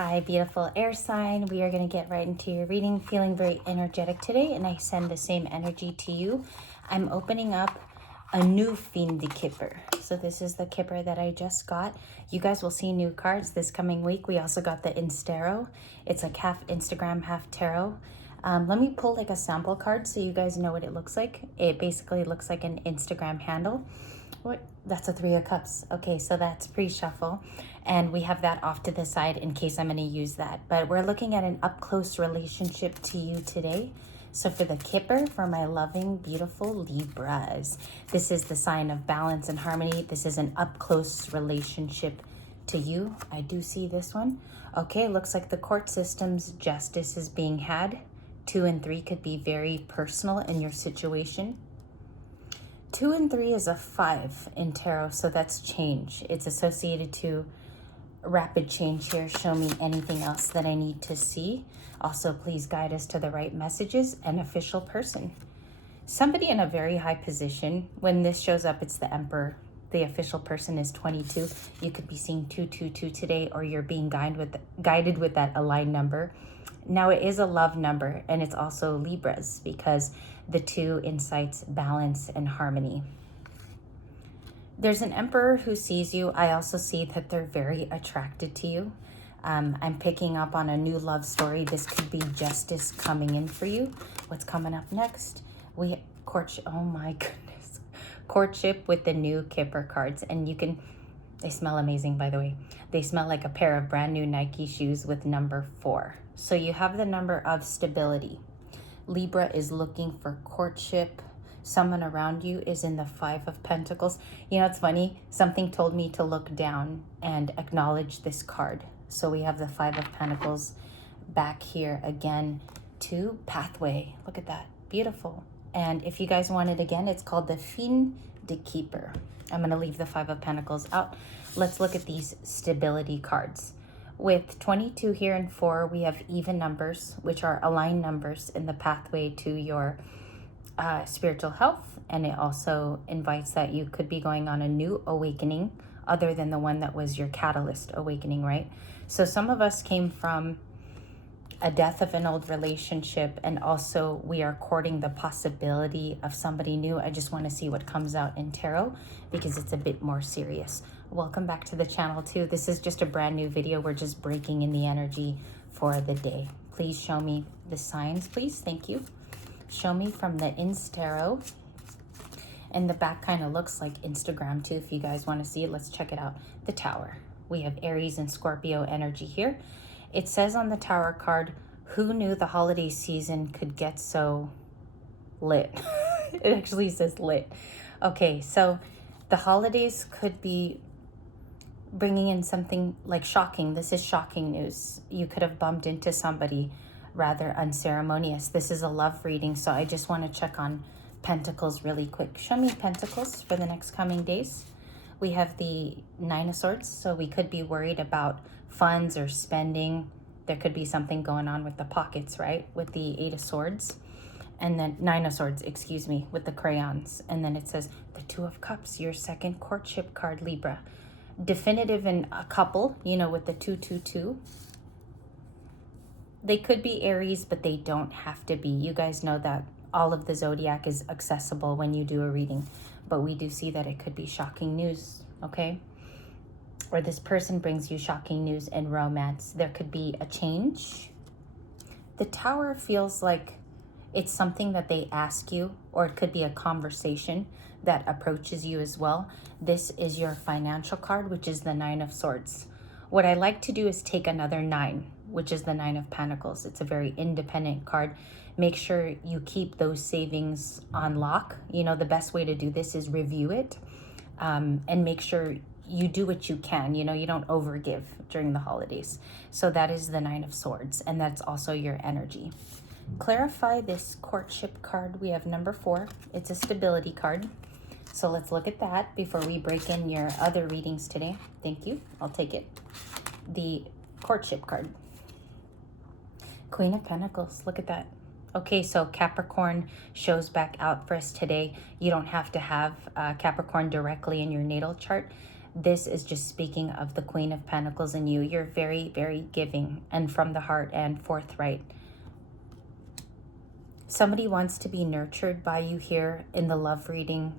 Hi, beautiful air sign. We are going to get right into your reading, feeling very energetic today, and I send the same energy to you. I'm opening up a new Fiend Kipper. So this is the Kipper that I just got. You guys will see new cards this coming week. We also got the Instarot. It's like half Instagram, half tarot. Let me pull like a sample card so you guys know what it looks like. It basically looks like an Instagram handle. What? That's a 3 of Cups. Okay, so that's pre-shuffle. And we have that off to the side in case I'm going to use that. But we're looking at an up-close relationship to you today. So for the Kipper, for my loving, beautiful Libras, this is the sign of balance and harmony. This is an up-close relationship to you. I do see this one. Okay, looks like the court system's justice is being had. 2 and 3 could be very personal in your situation. 2 and 3 is a 5 in tarot, so that's change. It's associated to rapid change here. Show me anything else that I need to see. Also, please guide us to the right messages. An official person. Somebody in a very high position. When this shows up, it's the Emperor. The official person is 22. You could be seeing 222 today, or you're being guided with that aligned number. Now, it is a love number, and it's also Libras because the 2 incites balance and harmony. There's an Emperor who sees you. I also see that they're very attracted to you. I'm picking up on a new love story. This could be justice coming in for you. What's coming up next? Courtship. Oh my goodness. Courtship with the new Kipper cards. And they smell amazing, by the way. They smell like a pair of brand new Nike shoes with number 4. So you have the number of stability. Libra is looking for courtship. Someone around you is in the 5 of Pentacles. You know, it's funny. Something told me to look down and acknowledge this card. So we have the 5 of Pentacles back here again to pathway. Look at that. Beautiful. And if you guys want it again, it's called the Fiend Keeper. I'm going to leave the 5 of Pentacles out. Let's look at these stability cards. With 22 here and 4, we have even numbers, which are aligned numbers in the pathway to your spiritual health. And it also invites that you could be going on a new awakening other than the one that was your catalyst awakening, right? So some of us came from a death of an old relationship, and also we are courting the possibility of somebody new. I just want to see what comes out in tarot because it's a bit more serious. Welcome back to the channel too. This is just a brand new video. We're just breaking in the energy for the day. Please show me the signs, please. Thank you. Show me from the Instarot. And the back kind of looks like Instagram too. If you guys want to see it, let's check it out. The Tower. We have Aries and Scorpio energy here. It says on the Tower card, who knew the holiday season could get so lit? It actually says lit. Okay, so the holidays could be bringing in something like shocking. This is shocking news. You could have bumped into somebody rather unceremonious. This is a love reading, so I just want to check on Pentacles really quick. Show me Pentacles for the next coming days. We have the 9 of Swords, so we could be worried about funds or spending. There could be something going on with the pockets, right? With the 8 of Swords. And then 9 of Swords, excuse me, with the crayons. And then it says the 2 of Cups, your second courtship card, Libra. Definitive in a couple, you know, with the 222. They could be Aries, but they don't have to be. You guys know that all of the zodiac is accessible when you do a reading. But we do see that it could be shocking news, okay? Or this person brings you shocking news in romance. There could be a change. The Tower feels like it's something that they ask you, or it could be a conversation that approaches you as well. This is your financial card, which is the 9 of Swords. What I like to do is take another 9, which is the 9 of Pentacles. It's a very independent card. Make sure you keep those savings on lock. You know, the best way to do this is review it and make sure you do what you can. You know, you don't overgive during the holidays. So that is the 9 of Swords, and that's also your energy. Clarify this courtship card. We have number 4. It's a stability card. So let's look at that before we break in your other readings today. Thank you. I'll take it. The courtship card. Queen of Pentacles. Look at that. Okay, so Capricorn shows back out for us today. You don't have to have Capricorn directly in your natal chart. this is just speaking of the Queen of Pentacles in you. You're very, very giving and from the heart and forthright. Somebody wants to be nurtured by you here in the love reading.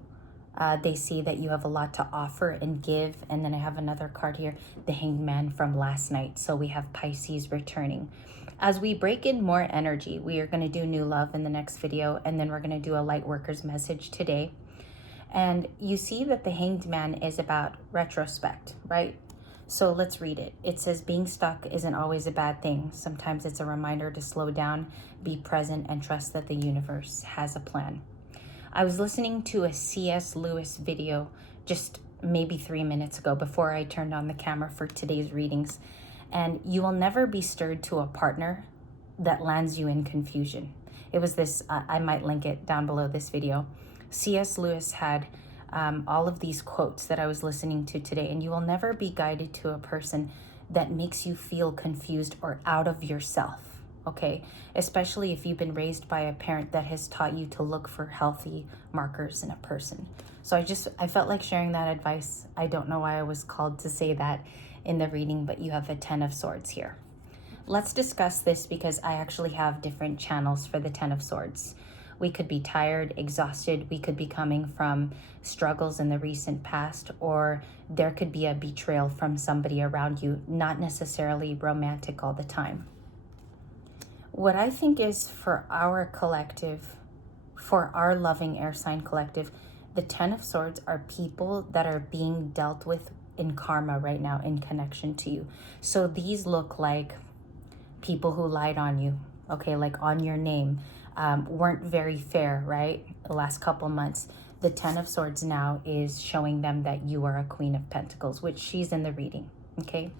They see that you have a lot to offer and give. And then I have another card here, the Hanged Man from last night. So we have Pisces returning. As we break in more energy, we are going to do new love in the next video. And then we're going to do a light worker's message today. And you see that the Hanged Man is about retrospect, right? So let's read it. It says, being stuck isn't always a bad thing. Sometimes it's a reminder to slow down, be present, and trust that the universe has a plan. I was listening to a C.S. Lewis video just maybe 3 minutes ago before I turned on the camera for today's readings. And you will never be stirred to a partner that lands you in confusion. It was this, I might link it down below this video. C.S. Lewis had all of these quotes that I was listening to today, and you will never be guided to a person that makes you feel confused or out of yourself, okay? Especially if you've been raised by a parent that has taught you to look for healthy markers in a person. So I felt like sharing that advice. I don't know why I was called to say that in the reading, but you have a 10 of Swords here. Let's discuss this because I actually have different channels for the 10 of Swords. We could be tired, exhausted. We could be coming from struggles in the recent past, or there could be a betrayal from somebody around you, not necessarily romantic all the time. What I think is for our collective, for our loving air sign collective, the 10 of Swords are people that are being dealt with in karma right now in connection to you. So these look like people who lied on you, okay, like on your name, weren't very fair, right? The last couple months. The 10 of Swords now is showing them that you are a Queen of Pentacles, which she's in the reading, okay?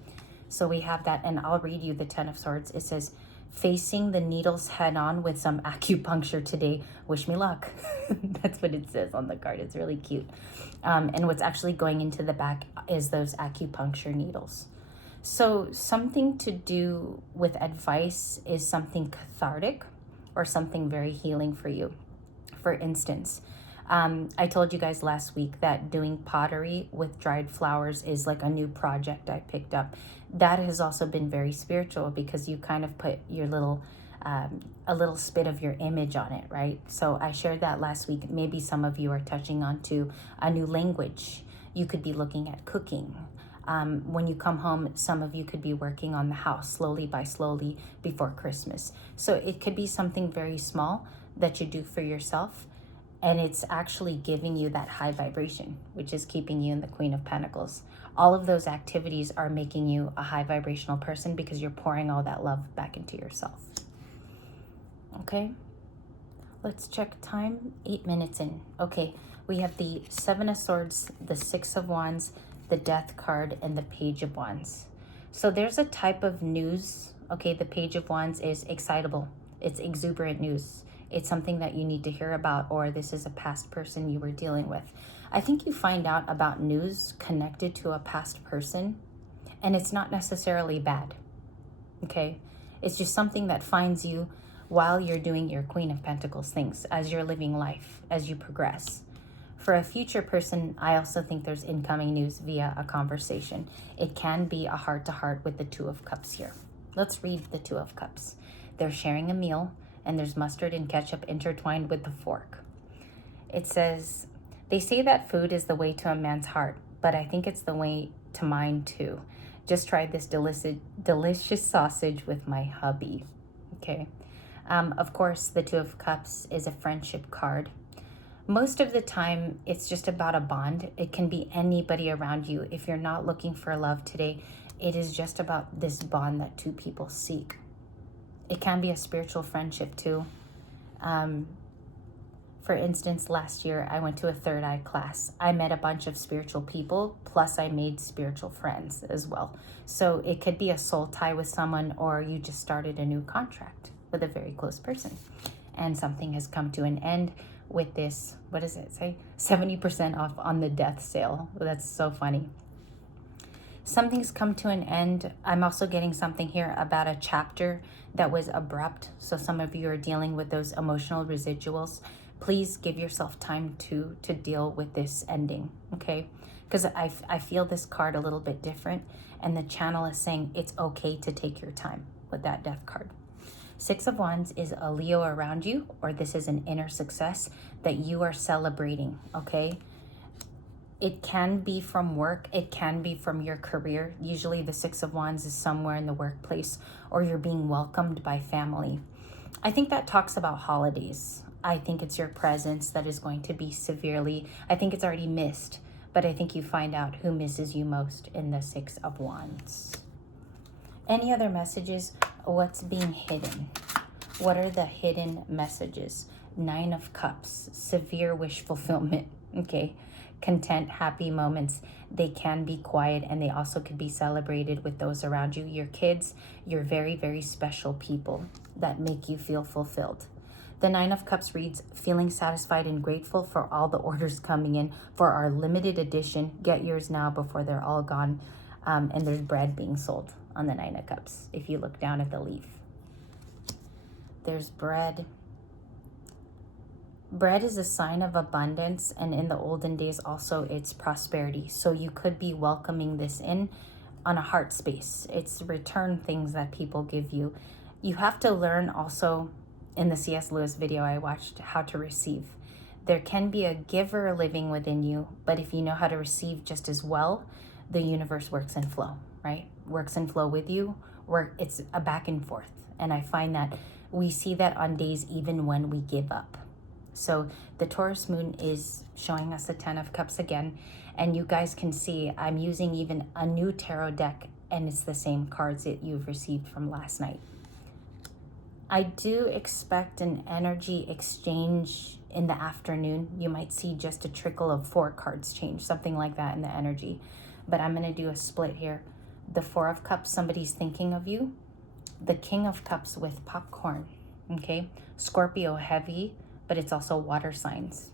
So we have that, and I'll read you the 10 of Swords. It says, facing the needles head on with some acupuncture today. Wish me luck. That's what it says on the card. It's really cute. And what's actually going into the back is those acupuncture needles. So something to do with advice is something cathartic or something very healing for you. For instance, I told you guys last week that doing pottery with dried flowers is like a new project I picked up. That has also been very spiritual because you kind of put your little, a little spit of your image on it, right? So I shared that last week. Maybe some of you are touching on to a new language. You could be looking at cooking. When you come home, some of you could be working on the house slowly by slowly before Christmas. So it could be something very small that you do for yourself, and it's actually giving you that high vibration, which is keeping you in the Queen of Pentacles. All of those activities are making you a high vibrational person because you're pouring all that love back into yourself. Okay, let's check time. 8 minutes in. Okay, we have the 7 of Swords, the 6 of Wands, the Death card, and the Page of Wands. So there's a type of news. Okay, the Page of Wands is excitable. It's exuberant news. It's something that you need to hear about, or this is a past person you were dealing with. I think you find out about news connected to a past person, and it's not necessarily bad. Okay, it's just something that finds you while you're doing your Queen of Pentacles things, as you're living life, as you progress. For a future person, I also think there's incoming news via a conversation. It can be a heart-to-heart with the 2 of Cups here. Let's read the 2 of Cups. They're sharing a meal, and there's mustard and ketchup intertwined with the fork. It says, they say that food is the way to a man's heart, but I think it's the way to mine too. Just tried this delicious sausage with my hubby. Okay. Of course, the 2 of Cups is a friendship card. Most of the time, it's just about a bond. It can be anybody around you. If you're not looking for love today, it is just about this bond that 2 people seek. It can be a spiritual friendship too. For instance, last year, I went to a third eye class. I met a bunch of spiritual people, plus I made spiritual friends as well. So it could be a soul tie with someone, or you just started a new contract with a very close person. And something has come to an end with this, what does it say? 70% off on the death sale. That's so funny. Something's come to an end. I'm also getting something here about a chapter that was abrupt. So some of you are dealing with those emotional residuals. Please give yourself time to deal with this ending, okay? because I feel this card a little bit different, and the channel is saying it's okay to take your time with that Death card. Six of Wands is a Leo around you, or this is an inner success that you are celebrating, okay? It can be from work, it can be from your career. Usually the Six of Wands is somewhere in the workplace, or you're being welcomed by family. I think that talks about holidays. I think it's your presence that is going to be severely, I think it's already missed, but I think you find out who misses you most in the Six of Wands. Any other messages? What's being hidden? What are the hidden messages? Nine of Cups, severe wish fulfillment, okay? Content, happy moments. They can be quiet, and they also could be celebrated with those around you. Your kids, you're very, very special people that make you feel fulfilled. The Nine of Cups reads, feeling satisfied and grateful for all the orders coming in for our limited edition. Get yours now before they're all gone. And there's bread being sold on the Nine of Cups. If you look down at the leaf, there's bread. Bread is a sign of abundance, and in the olden days also it's prosperity. So you could be welcoming this in on a heart space. It's return things that people give you. You have to learn also, in the C.S. Lewis video I watched, how to receive. There can be a giver living within you, but if you know how to receive just as well, the universe works in flow, right? Works in flow with you. It's a back and forth. And I find that we see that on days even when we give up. So the Taurus moon is showing us the Ten of Cups again. And you guys can see I'm using even a new tarot deck, and it's the same cards that you've received from last night. I do expect an energy exchange in the afternoon. You might see just a trickle of 4 cards change, something like that in the energy. But I'm going to do a split here. The Four of Cups, somebody's thinking of you. The King of Cups with popcorn, okay? Scorpio, heavy, but it's also water signs.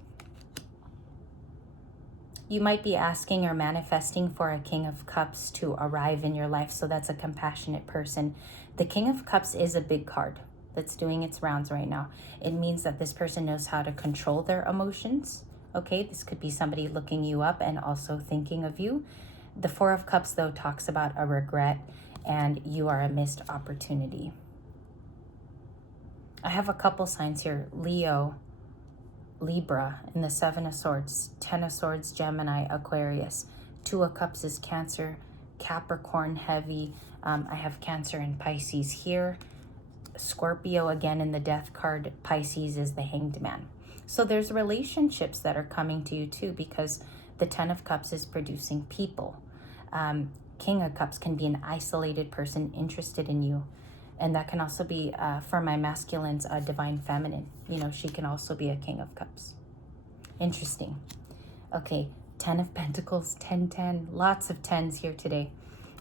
You might be asking or manifesting for a King of Cups to arrive in your life, so that's a compassionate person. The King of Cups is a big card that's doing its rounds right now. It means that this person knows how to control their emotions, okay? This could be somebody looking you up and also thinking of you. The Four of Cups, though, talks about a regret, and you are a missed opportunity. I have a couple signs here. Leo, Libra, and the Seven of Swords. 10 of Swords, Gemini, Aquarius. 2 of Cups is Cancer, Capricorn, heavy. I have Cancer and Pisces here. Scorpio, again, in the Death card. Pisces is the Hanged Man. So there's relationships that are coming to you, too, because the 10 of Cups is producing people. King of Cups can be an isolated person interested in you. And that can also be, for my masculines, a divine feminine. You know, she can also be a King of Cups. Interesting. Okay, 10 of Pentacles, 10, 10. Lots of 10s here today.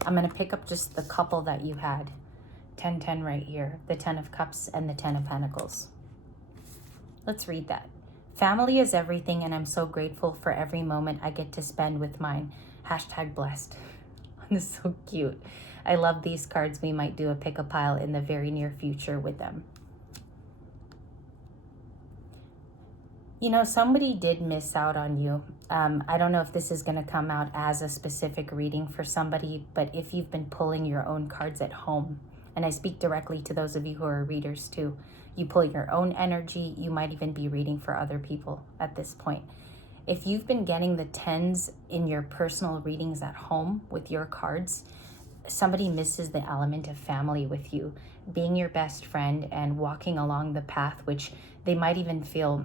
I'm going to pick up just the couple that you had. 10, 10 right here. The 10 of Cups and the 10 of Pentacles. Let's read that. Family is everything, and I'm so grateful for every moment I get to spend with mine. Hashtag blessed. This is so cute. I love these cards. We might do a pick a pile in the very near future with them. You know, somebody did miss out on you. I don't know if this is going to come out as a specific reading for somebody, but if you've been pulling your own cards at home, and I speak directly to those of you who are readers too, you pull your own energy, you might even be reading for other people at this point. If you've been getting the 10s in your personal readings at home with your cards, somebody misses the element of family with you, being your best friend and walking along the path, which they might even feel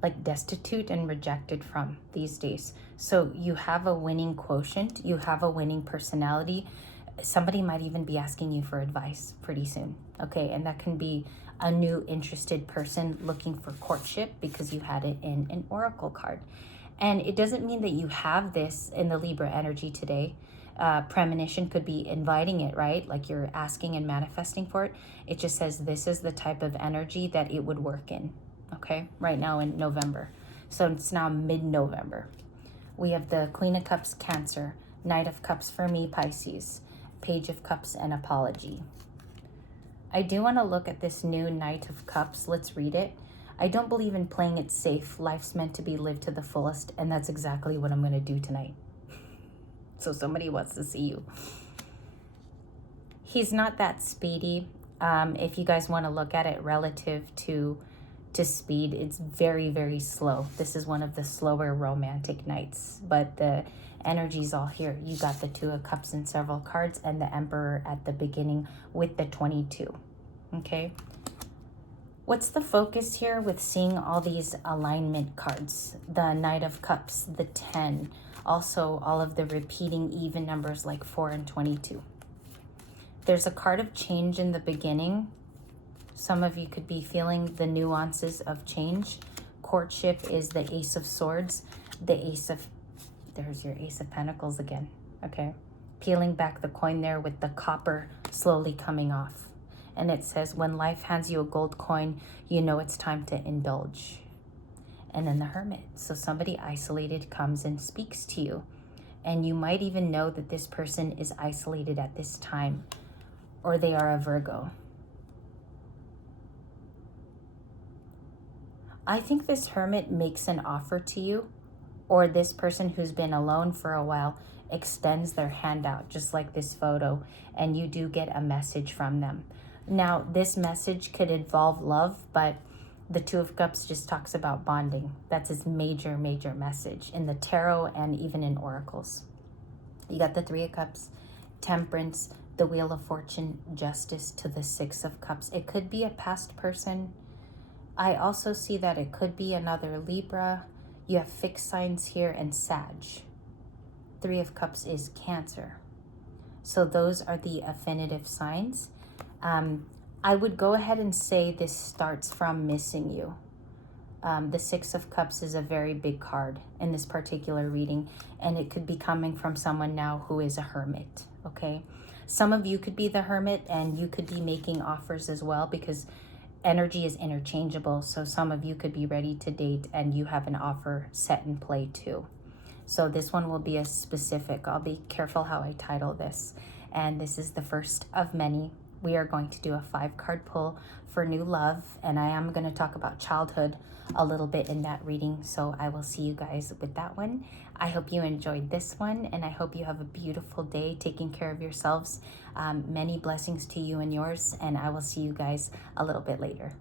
like destitute and rejected from these days. So you have a winning quotient, you have a winning personality. Somebody might even be asking you for advice pretty soon, okay? And that can be a new interested person looking for courtship because you had it in an oracle card. And it doesn't mean that you have this in the Libra energy today. Premonition could be inviting it, right? Like you're asking and manifesting for it. It just says this is the type of energy that it would work in, okay? Right now in November. So it's now mid-November. We have the Queen of Cups, Cancer, Knight of Cups for me, Pisces, Page of Cups, and Apology. I do want to look at this new Knight of Cups. Let's read it. I don't believe in playing it safe. Life's meant to be lived to the fullest, and that's exactly what I'm going to do tonight. So somebody wants to see you. He's not that speedy. If you guys want to look at it relative to speed, it's very, very slow. This is one of the slower romantic nights, but the energy's all here. You got the Two of Cups and several cards, and the Emperor at the beginning with the 22. Okay. What's the focus here with seeing all these alignment cards? The Knight of Cups, the 10, also all of the repeating even numbers like 4 and 22. There's a card of change in the beginning. Some of you could be feeling the nuances of change. Courtship is the Ace of Swords, the Ace of, there's your Ace of Pentacles again, okay? Peeling back the coin there with the copper slowly coming off. And it says, when life hands you a gold coin, you know it's time to indulge. And then the Hermit. So somebody isolated comes and speaks to you. And you might even know that this person is isolated at this time, or they are a Virgo. I think this Hermit makes an offer to you, or this person who's been alone for a while extends their hand out, just like this photo, and you do get a message from them. Now, this message could involve love, but the Two of Cups just talks about bonding. That's his major, major message in the tarot and even in oracles. You got the Three of Cups, Temperance, the Wheel of Fortune, Justice to the Six of Cups. It could be a past person. I also see that it could be another Libra. You have fixed signs here and Sag. Three of Cups is Cancer. So those are the affinitive signs. I would go ahead and say this starts from missing you. The Six of Cups is a very big card in this particular reading, and it could be coming from someone now who is a hermit, okay? Some of you could be the Hermit, and you could be making offers as well, because energy is interchangeable. So some of you could be ready to date and you have an offer set in play too. So this one will be a specific. I'll be careful how I title this. And this is the first of many. We are going to do a 5-card pull for new love, and I am going to talk about childhood a little bit in that reading. So I will see you guys with that one. I hope you enjoyed this one, and I hope you have a beautiful day taking care of yourselves. Many blessings to you and yours, and I will see you guys a little bit later.